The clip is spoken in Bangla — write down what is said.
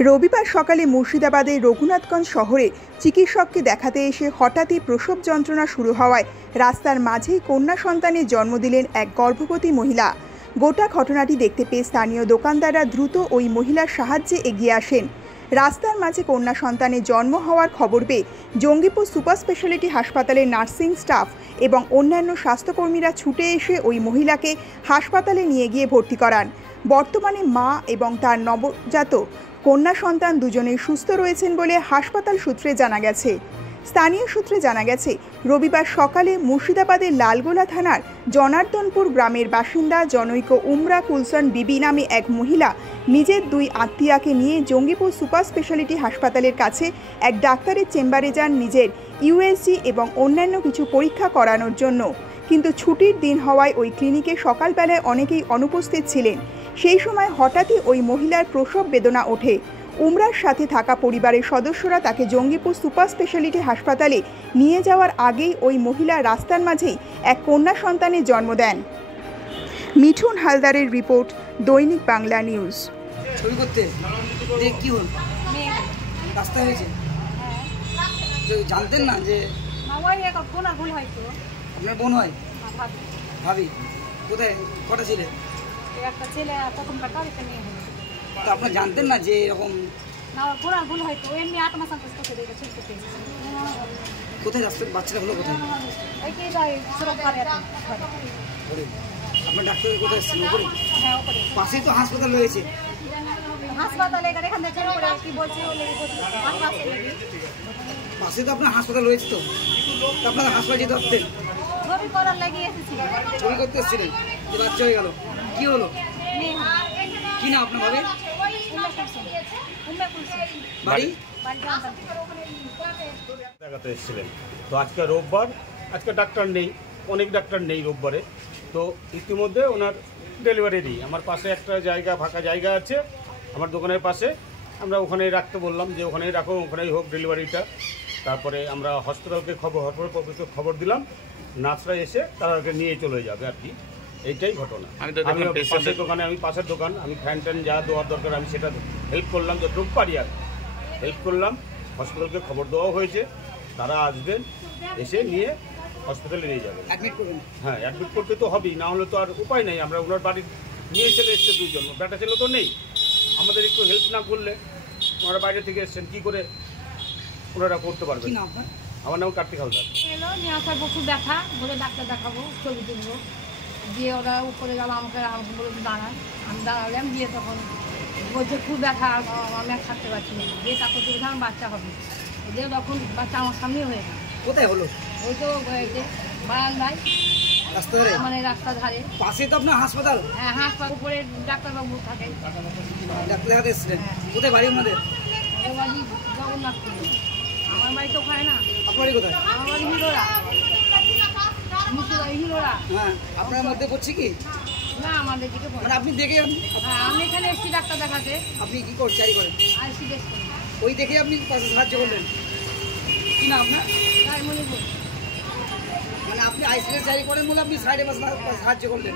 রবিবার সকালে মুর্শিদাবাদের রঘুনাথগঞ্জ শহরে চিকিৎসককে দেখাতে এসে হঠাৎই প্রসব যন্ত্রণা শুরু হওয়ায় রাস্তার মাঝেই কন্যা সন্তানের জন্ম দিলেন এক গর্ভবতী মহিলা। গোটা ঘটনাটি দেখতে পেয়ে স্থানীয় দোকানদাররা দ্রুত ওই মহিলার সাহায্যে এগিয়ে আসেন। রাস্তার মাঝে কন্যা সন্তানের জন্ম হওয়ার খবর পেয়ে জঙ্গিপুর সুপার স্পেশালিটি হাসপাতালের নার্সিং স্টাফ এবং অন্যান্য স্বাস্থ্যকর্মীরা ছুটে এসে ওই মহিলাকে হাসপাতালে নিয়ে গিয়ে ভর্তি করান। বর্তমানে মা এবং তার নবজাত কন্যা সন্তান দুজনেই সুস্থ রয়েছেন বলে হাসপাতাল সূত্রে জানা গেছে। স্থানীয় সূত্রে জানা গেছে, রবিবার সকালে মুর্শিদাবাদের লালগোলা থানার জনার্দনপুর গ্রামের বাসিন্দা জনৈক উমরা কুলসন বিবি নামে এক মহিলা নিজের দুই আত্মীয়াকে নিয়ে জঙ্গিপুর সুপার স্পেশালিটি হাসপাতালের কাছে এক ডাক্তারের চেম্বারে যান নিজের ইউএসজি এবং অন্যান্য কিছু পরীক্ষা করানোর জন্য। কিন্তু ছুটির দিন হওয়ায় ওই ক্লিনিকে সকালবেলায় অনেকেই অনুপস্থিত ছিলেন। সেই সময় হঠাৎই ওই মহিলার প্রসব বেদনা ওঠে। উমরার সাথে থাকা পরিবারের সদস্যরা তাকে জঙ্গিপুর সুপার স্পেশালিটি হাসপাতালে নিয়ে যাওয়ার আগেই ওই মহিলা রাস্তার মাঝেই এক কন্যা সন্তানের জন্ম দেন। মিঠুন হালদারের রিপোর্ট, দৈনিক বাংলা নিউজ। ছবি করতে কি হল রাস্তা হয়েছে, জানতেন না যে আপনার বোন হয়? ভাবি কোথায়, কটা ছেলে? একটা ছেলে, প্রথম কাটা একটা মেয়ে হলো। তো আপনার জানতেন না যে এরকম? না, ভুল ভুল হয়তো এমনি 8 মাস আগে করতে দিয়েছে। কোথায় রাস্তা বাচ্চাটা হলো কোথায়? এই কি যায় সরব করে আপনার ডাক্তার কোথায় এসেছেন? উপরে? হ্যাঁ, উপরে। পাশেই তো হাসপাতাল রয়েছে। হাসপাতালে এখান থেকে করে কি বলছে ওলে পাশে তো আপনার হাসপাতাল রয়েছে, তো আপনার হাসপাতাল যেতে পারতেন। ছবি করার লাগি এসেছি। ছবি করতে এসেছিলেন যে বাচ্চা হয়ে গেল, কি হলো? কি না আপনার ভাবে? বাড়ি দেখাতে এসেছিলেন। তো আজকে রোববার, আজকে ডাক্তার নেই, অনেক ডাক্তার নেই রোববারে। তো ইতিমধ্যে ওনার ডেলিভারি দিই। আমার পাশে একটা জায়গা, ফাঁকা জায়গা আছে আমার দোকানের পাশে, আমরা ওখানেই রাখতে বললাম যে ওখানেই রাখো, ওখানেই হোক ডেলিভারিটা। তারপরে আমরা হসপিটালকে খবর দিলাম, নার্সরা এসে তারা নিয়ে চলে যাবে আর কি। এইটাই ঘটনা। আমি পাশের দোকান, আমি ফ্যান ট্যান যা দেওয়ার দরকার আমি সেটা হেল্প করলাম, যতটুকু পারি আর হেল্প করলাম। হসপিটালকে খবর দেওয়া হয়েছে, তারা আসবেন, এসে নিয়ে হসপিটালে নিয়ে যাবেন। হ্যাঁ, অ্যাডমিট করতে তো হবেই, না হলে তো আর উপায় নেই। আমরা ওনার বাড়ির নিয়ে চলে এসছে দুজন, বেটা ছেলে তো নেই। আমাদের একটু হেল্প না করলে, ওনারা বাইরে থেকে এসছেন, কী করে ওনারা করতে পারবেন? আমার নাম কার্তিক হালদার। এলো নিয়ে আসার প্রচুর ব্যথা, বলে ডাক্তার দেখাবো, ছবি তুলবো। দিয়ে ওরা উপরে গেল, আমাকে বলে দাঁড়ায়। আমি দাঁড়ালাম, দিয়ে তখন বলছে খুব ব্যথা, আমি আর থাকতে পারছি না। দিয়ে তারপর তুলে আমার বাচ্চা হবে। দিয়ে তখন বাচ্চা আমার সামনেই হয়ে গেল। কোথায় হলো? ওই তো বারান্দায়, রাস্তা ধারে, মানে রাস্তার ধারে। পাশে তো আপনার হাসপাতাল? হ্যাঁ, হাসপাতাল উপরে ডাক্তারবাবু থাকে। ডাক্তার দেখাতে এসেছিলেন? কোথায় বাড়ি আপনাদের? বাড়ি জগন্নাথপুর। আমার বাড়ি তো ওখানে না। আপনার বাড়ি কোথায়? আমার বাড়ি হিরোরা। হিরোরা। হ্যাঁ, আপনার মধ্যে করছি কি না, আমাদের দিকে মানে আপনি দেখে? হ্যাঁ, আমি এখানে এসছি ডাক্তার দেখাতে। আপনি কি চারি করেন? আইসি দেশ করি। ওই দেখে আপনি পাশে সাহায্য করলেন? কি না আপনার? মণিপুর। মানে আপনি আইসিএস জারি করেন বলে আপনি সাইডে পাশে সাহায্য করলেন?